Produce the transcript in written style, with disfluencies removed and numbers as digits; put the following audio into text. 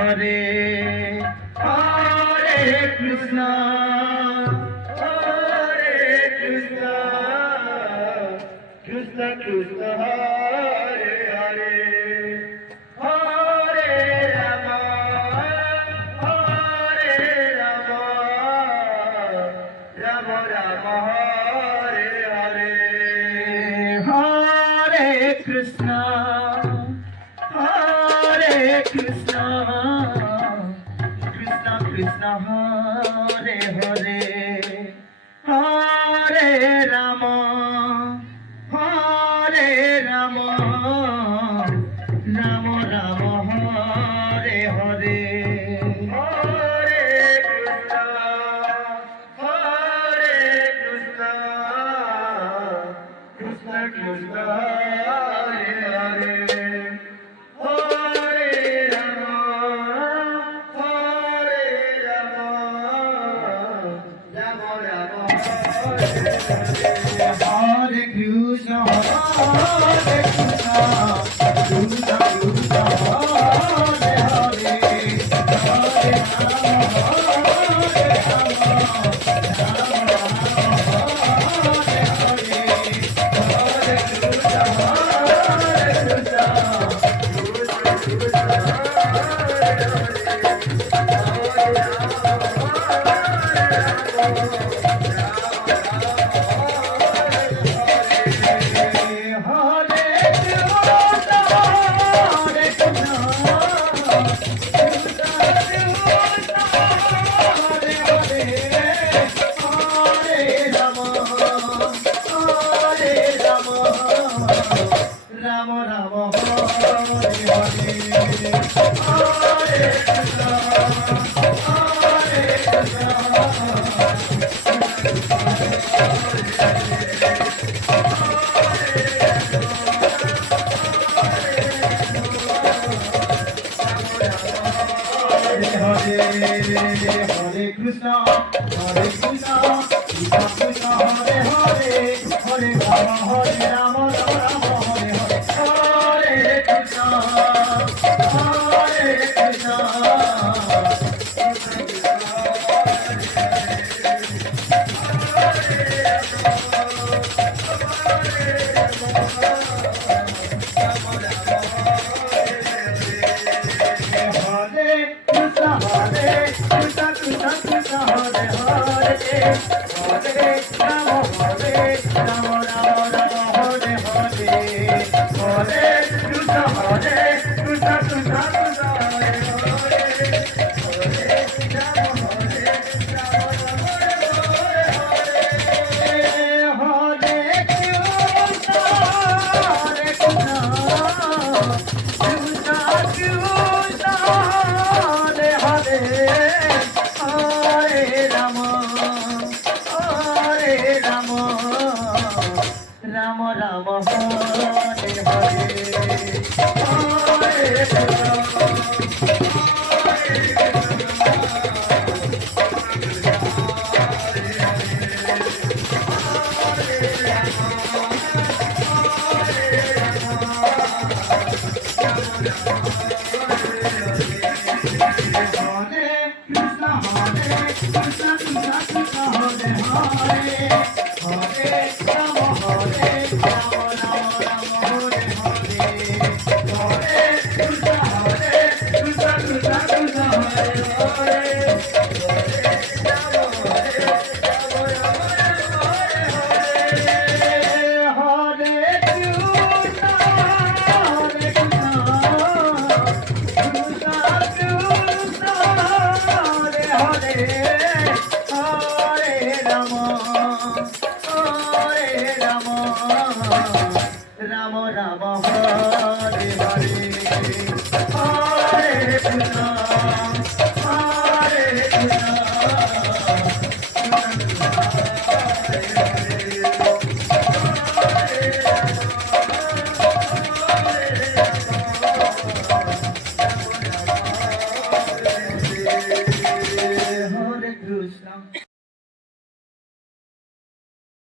Hare Hare Krishna Hare Krishna Krishna Krishna Hare Hare Hare Rama Hare Rama Rama Rama Hare Hare Hare Krishna Hare Krishna Krishna Krishna Hare Hare Hare Rama Hare Rama Rama Rama Hare Hare Hare Krishna Hare Krishna Krishna Krishna Hare Hare Hare Krishna, Hare Krishna, Krishna Krishna, Hare Hare, Hare Rama Rama Hare Hare Hare Krishna Hare Krishna Hare Krishna Krishna Krishna Hare Hare Hare Rama Hare Rama Rama Hare Hare Hare Krishna Hare Krishna Rama Rama Hare Hare Hare Rama Rama